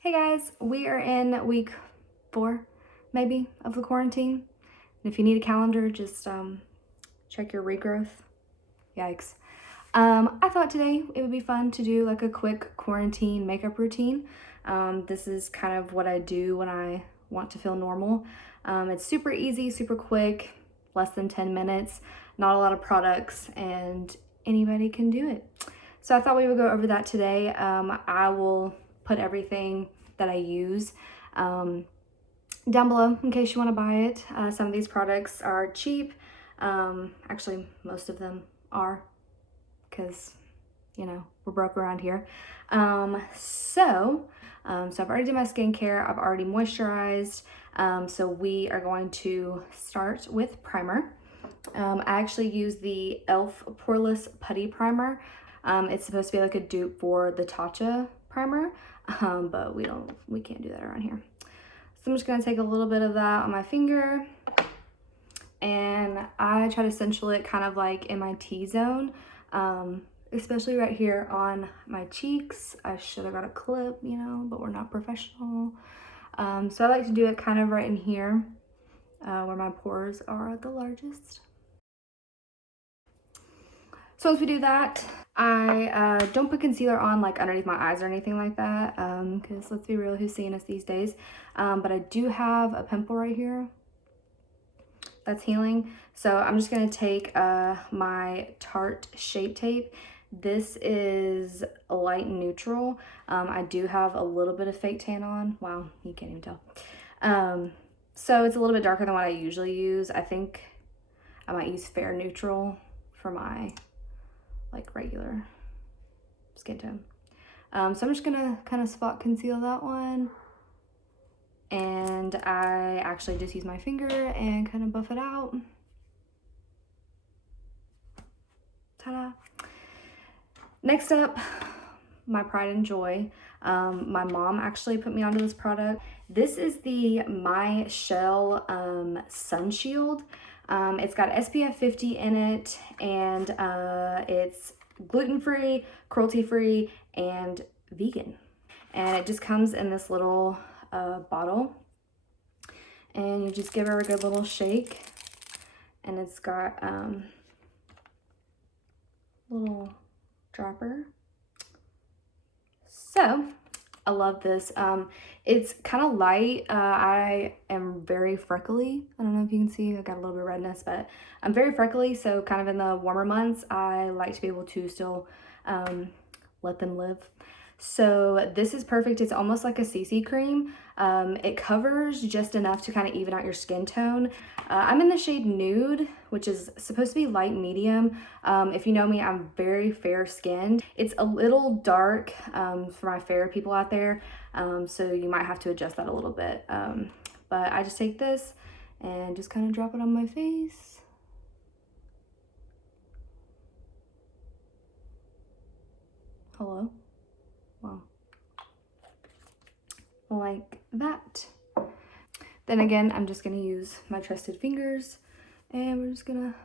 Hey guys, we are in week 4, maybe, of the quarantine. And if you need a calendar, just check your regrowth. Yikes. I thought today it would be fun to do like a quick quarantine makeup routine. This is kind of what I do when I want to feel normal. It's super easy, super quick, less than 10 minutes, not a lot of products, and anybody can do it. So I thought we would go over that today. I will put everything that I use down below in case you want to buy it. Some of these products are cheap. Actually, most of them are, because we're broke around here. So I've already done my skincare. I've already moisturized. So we are going to start with primer. I actually use the e.l.f. Poreless Putty Primer. It's supposed to be like a dupe for the Tatcha primer, but we can't do that around here. So I'm just gonna take a little bit of that on my finger, and I try to central it kind of like in my T-zone, especially right here on my cheeks. I should have got a clip, but we're not professional. So I like to do it kind of right in here, where my pores are the largest. So once we do that, I don't put concealer on like underneath my eyes or anything like that, because let's be real, who's seeing us these days? But I do have a pimple right here that's healing. So I'm just gonna take my Tarte Shape Tape. This is a light neutral. I do have a little bit of fake tan on. Wow, you can't even tell. So it's a little bit darker than what I usually use. I think I might use fair neutral for my like regular skin tone. So I'm just gonna kind of spot conceal that one. And I actually just use my finger and kind of buff it out. Ta-da. Next up, my pride and joy. My mom actually put me onto this product. This is the My Shell Sun Shield. It's got SPF 50 in it, and it's gluten-free, cruelty-free, and vegan. And it just comes in this little bottle, and you just give her a good little shake, and it's got little dropper. So I love this. It's kind of light. I am very freckly. I don't know if you can see, I got a little bit of redness, but I'm very freckly. So kind of in the warmer months, I like to be able to still let them live. So this is perfect. It's almost like a CC cream. It covers just enough to kind of even out your skin tone. I'm in the shade Nude, which is supposed to be light medium. If you know me, I'm very fair skinned. It's a little dark for my fair people out there, so you might have to adjust that a little bit. But I just take this and just kind of drop it on my face. Hello? Wow. Like that. Then again, I'm just gonna use my trusted fingers, and we're just gonna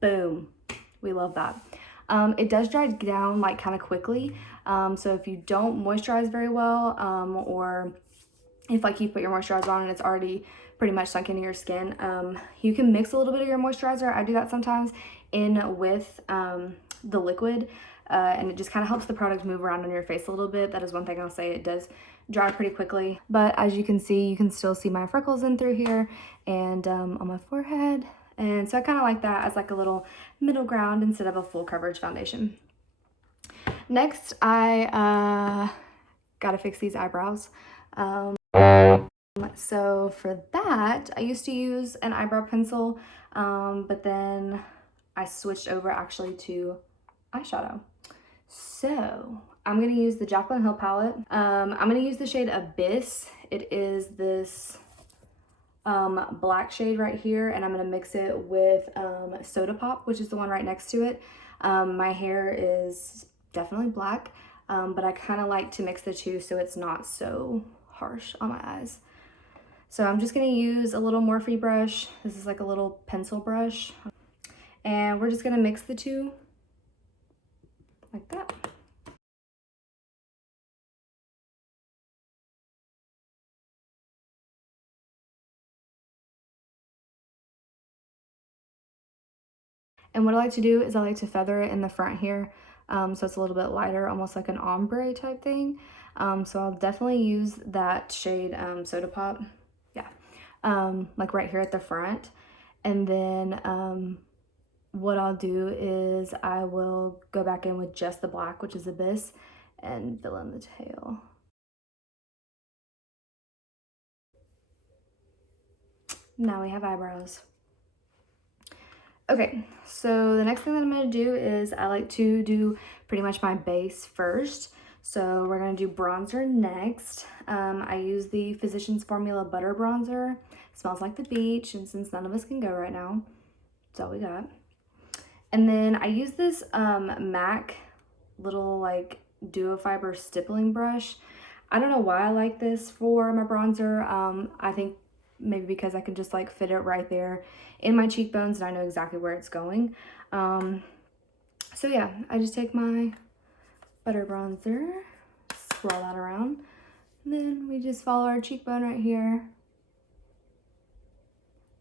boom. We love that. It does dry down like kind of quickly. So if you don't moisturize very well, or if like you put your moisturizer on and it's already pretty much sunk into your skin, you can mix a little bit of your moisturizer. I do that sometimes in with the liquid, and it just kind of helps the product move around on your face a little bit. That is one thing I'll say. It does dry pretty quickly, but as you can see, you can still see my freckles in through here and on my forehead. And so I kind of like that as like a little middle ground instead of a full coverage foundation. Next, I gotta fix these eyebrows. So for that, I used to use an eyebrow pencil, but then I switched over actually to eyeshadow. So I'm gonna use the Jaclyn Hill palette. I'm gonna use the shade Abyss. It is this black shade right here, and I'm gonna mix it with Soda Pop, which is the one right next to it. My hair is definitely black, but I kind of like to mix the two so it's not so harsh on my eyes. So I'm just gonna use a little Morphe brush. This is like a little pencil brush. And we're just gonna mix the two. like that. And what I like to do is I like to feather it in the front here, so it's a little bit lighter, almost like an ombre type thing. So I'll definitely use that shade Soda Pop, yeah, like right here at the front. And then what I'll do is I will go back in with just the black, which is Abyss, and fill in the tail. Now we have eyebrows. Okay, so the next thing that I'm going to do is I like to do pretty much my base first. So we're going to do bronzer next. I use the Physicians Formula Butter Bronzer. It smells like the beach, and since none of us can go right now, that's all we got. And then I use this MAC little like duo fiber stippling brush. I don't know why I like this for my bronzer. I think maybe because I can just like fit it right there in my cheekbones and I know exactly where it's going. So yeah, I just take my butter bronzer, swirl that around, and then we just follow our cheekbone right here.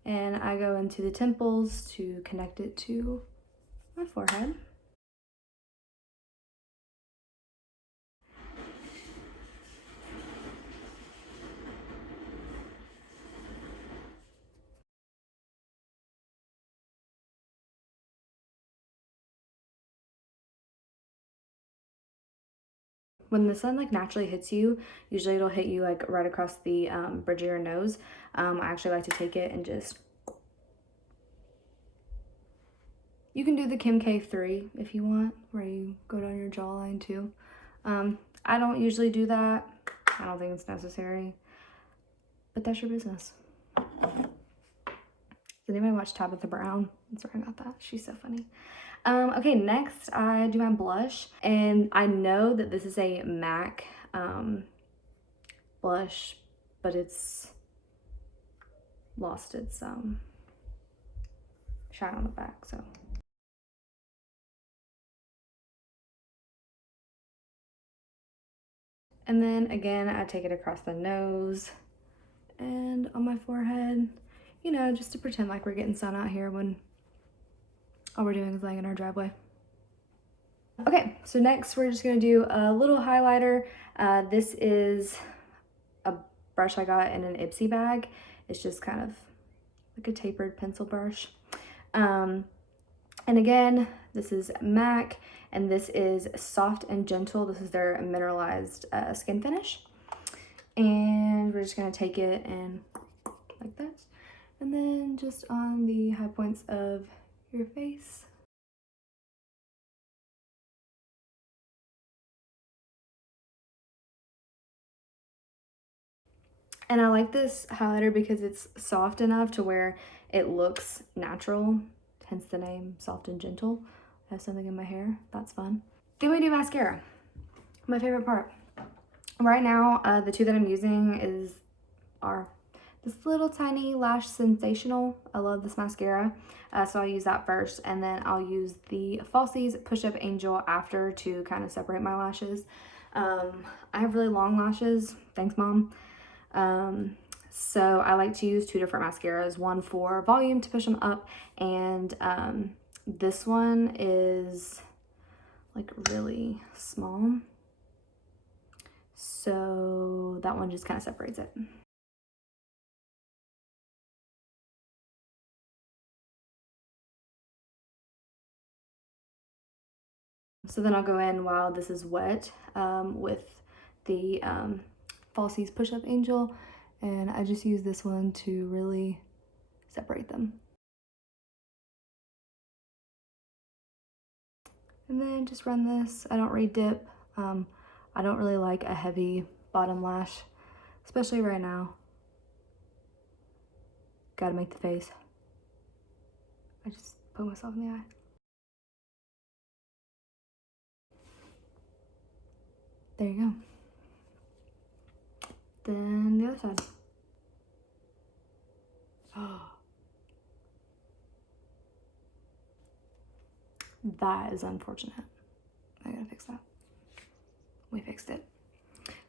And I go into the temples to connect it to my forehead. When the sun like naturally hits you, usually it'll hit you like right across the bridge of your nose. I actually like to take it and just, you can do the Kim K3 if you want, where you go down your jawline too. I don't usually do that. I don't think it's necessary, but that's your business. Did anybody watch Tabitha Brown? I'm sorry about that. She's so funny. Okay, next I do my blush, and I know that this is a MAC blush, but it's lost its shine on the back, so. And then again, I take it across the nose and on my forehead, you know, just to pretend like we're getting sun out here when all we're doing is laying in our driveway. Okay, so next we're just gonna do a little highlighter. This is a brush I got in an Ipsy bag. It's just kind of like a tapered pencil brush. And again, this is MAC, and this is Soft and Gentle. This is their mineralized skin finish. And we're just gonna take it and like this. And then just on the high points of your face. And I like this highlighter because it's soft enough to where it looks natural, hence the name Soft and Gentle. I have something in my hair, that's fun. Then we do mascara, my favorite part. Right now, the two that I'm using are this little tiny Lash Sensational. I love this mascara, so I'll use that first, and then I'll use the Falsies Push Up Angel after to kind of separate my lashes. I have really long lashes, thanks Mom. So I like to use two different mascaras, one for volume to push them up, and this one is like really small, so that one just kind of separates it. So then I'll go in while this is wet with the Falsies Push Up Angel, and I just use this one to really separate them. And then just run this. I don't re-dip. I don't really like a heavy bottom lash, especially right now. Gotta make the face. I just put myself in the eye. There you go. Then the other side. Oh. That is unfortunate. I gotta fix that. We fixed it.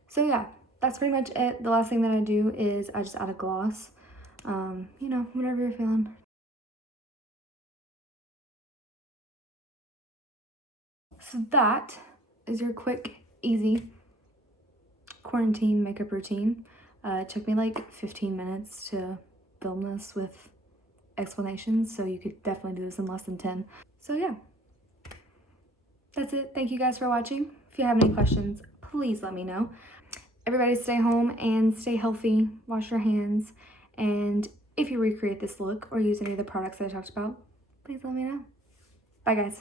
So yeah, that's pretty much it. The last thing that I do is I just add a gloss. You know, whatever you're feeling. So that is your quick, easy quarantine makeup routine. It took me like 15 minutes to film this with explanations, so you could definitely do this in less than 10. So yeah, that's it. Thank you guys for watching. If you have any questions, please let me know. Everybody stay home and stay healthy. Wash your hands. And if you recreate this look or use any of the products that I talked about, please let me know. Bye guys.